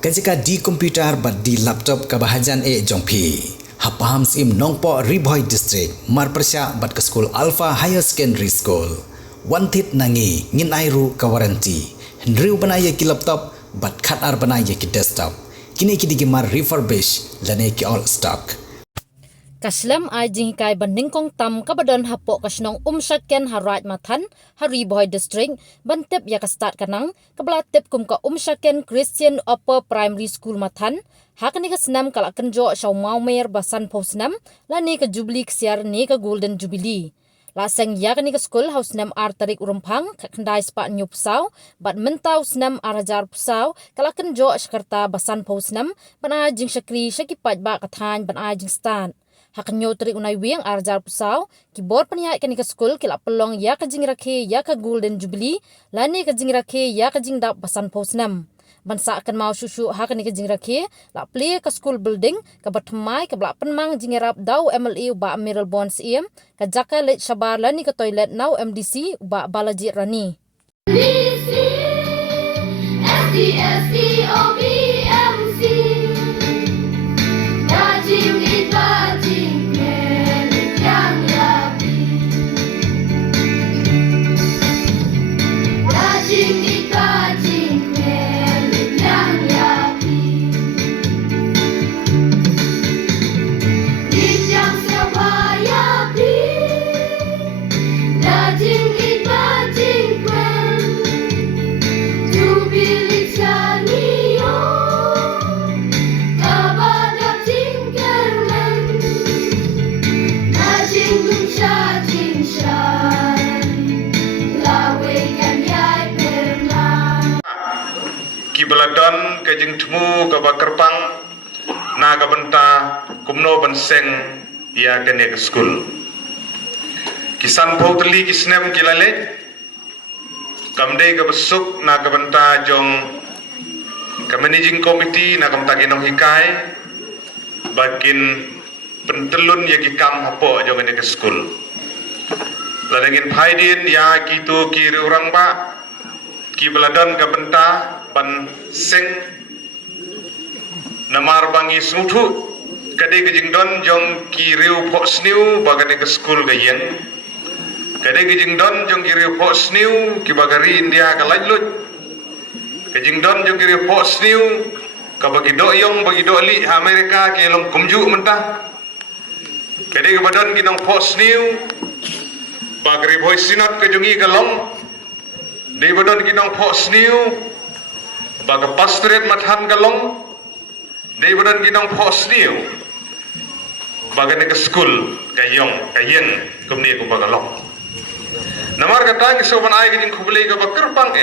kajika di komputer bat di laptop kabahajan jongpi. Hapaham sim nongpo Riboy District marpersya bat ke school Alpha Higher Secondary School. Wantit nangi ngin airu kawaranti. Hendriu banaya ki laptop bat khatar banaya ki desktop. Kini ki digimar refurbish lane ki all stock. Kaslam ay jingkay bandingkong tam kabadon hapo kasnong umsyaken harat matan hari Boy District bantep ya start kanang kablatep kum ka umsyaken Christian Upper Primary School matan hakani ka senam kala kenjo shaw maumer basan posnam lani ka jubli ksiar ni ka golden jubilee. Laseng ya kani ka school house nam artarik urumpang kakandai spa nyupsaw bat mentau senam arajar pusaw kala kenjo askarta basan posnam bana jing syakri syakipat ba kathan bana jing stan. Hakanyo teri unai wiang arjar pusaw kibor paniai kani ka school kila pelong ya ka jing rakhe ya ka golden jubilee lani ka jing rakhe ya ka jing dap basan posnam. Bansa akan mau susu hakani ka jing rakhe la play ka school building ka batmai ka blak penmang jingerap dau MLA ba Amiral Bonds ka jaka let shabar lani ka toilet now MDC ba Balaji Rani. Beladon kajing temu ke bakerpang naga benta kumno benseng ya kene ke school kisan pautli kisnem kilale kamde ke besuk naga benta jong ke managing committee naga benta kinong hikai bakin pentelun ya kikam hapo jong kene ke school ladengin phaidin ya gitu kiri orang ba ki beladon ke benta ban seng namar bangi sutu kade gejing don jong kiriu pok sniu bagane ke school gayen kade gejing don jong kiriu pok sniu ki bagari India ka lajlut gejing don jong kiriu pok sniu ka bagi doyong bagi doli Amerika ki long kumju mentah kade ke badan kinong pok sniu bagari boy sinat ke jongi galong di badan kinong pok sniu baga pastret mathan galong dei badan ginong posniu baga ne ke school kayong kayen kumni ko bagalong namar kata ki soban ai gin khubli ga bakar pang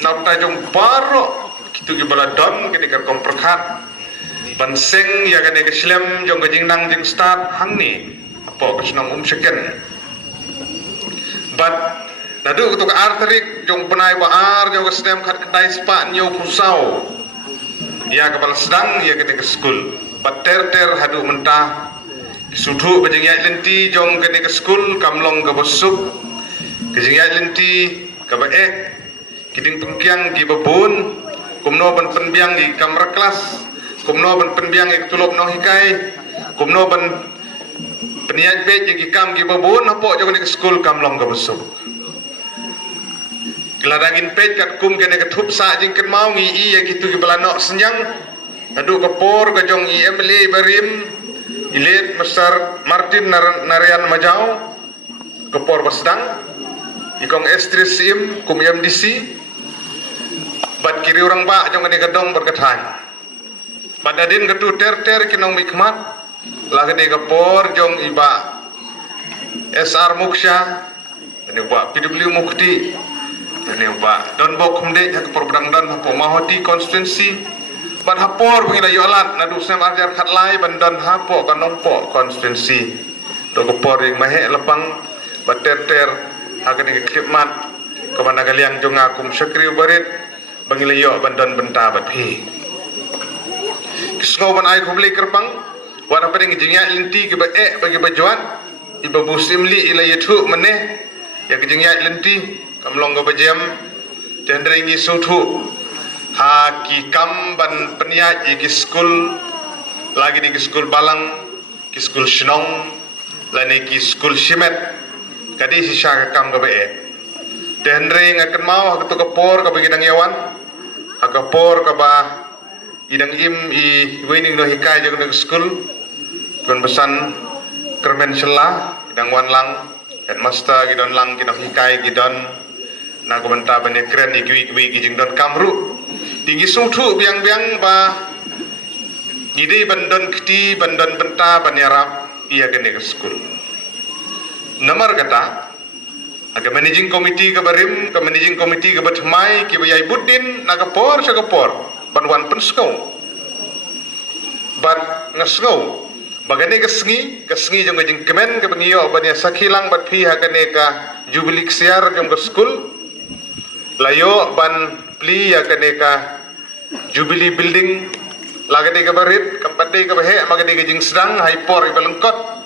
napta jong baro kitu gi baladon ke dikar kom prakhat banseng ya ga ne ke slem jong gajing nang jing start hangni apo kasnong seken but nadu kutuk arterik jong penai baar jong kestem khat kedai spa nyo pusau ya kepala sedang ya kene ke school pater ter hadu mentah sudhu bajing ya lenti jong kene ke school kamlong ke besuk kejing ya lenti ke bae kiding pengkiang gi babun kumno ban penbiang gi kamar kelas kumno ban penbiang gi tulop no hikai kumno ban peniat pe gi kam gi babun apo jong kene ke school kamlong ke besuk Keladangin pej kat kum kene ke thup sa jing ken mau ngi i ya gitu ki balanok senyang adu kapor ke jong MLA barim ilet Mr. Martin Narayan Majau kapor basdang ikong S3 sim kum MDC bat kiri orang ba jong kene gedong berkathan badadin getu ter kinong mikmat lagene kapor jong iba SR Muksha tani ba PW Mukti ini ba don bok humde hak program don hapo mahoti constituency ban hapor bangila yolat nadu sem arjar khat lai ban don hapo kanompo constituency do kopor ing mahe lepang bater ter hagani khidmat kamana galiang jonga kum sakri barit bangila yo ban don benta bat phi kisno ban ai khubli kerpang wan apa ding jingya inti ke ba bagi bajuan iba busimli ila yethu meneh ya ke jingya lenti kamlong ga bajam tendrengi sutu ha ki kam ban peniat ki skul lagi di skul Balang, ki skul Shnong, lani ki skul Shimet, kadi si syah kam ka bae. Dan ring akan mau hak tu kapor ka bagi dang yawan, hak kapor ka ba idang i winning no hikai jang nang skul, kun pesan kermen sela idang wan lang, headmaster gidon lang kinok hikai gidon, na komenta bane keren igwi gijing don kamru. Tinggi sutu biang-biang ba Gidi bandon kiti bandon benta banyarap ia kene ke skul. Nomor kata aga managing committee ke barim ke managing committee ke batmai ke bayai budin nagapor sagapor banwan penskau. Bat ngasngau bagane kesngi jong jing kemen ke bangio bania sakhilang bat phi hakane ka jubilee siar jong ke skul. Layo ban pli ya kane ka jubilee building lagi di kabarit, kampade kabahe, maka di gajing sedang, hypor ibalengkot,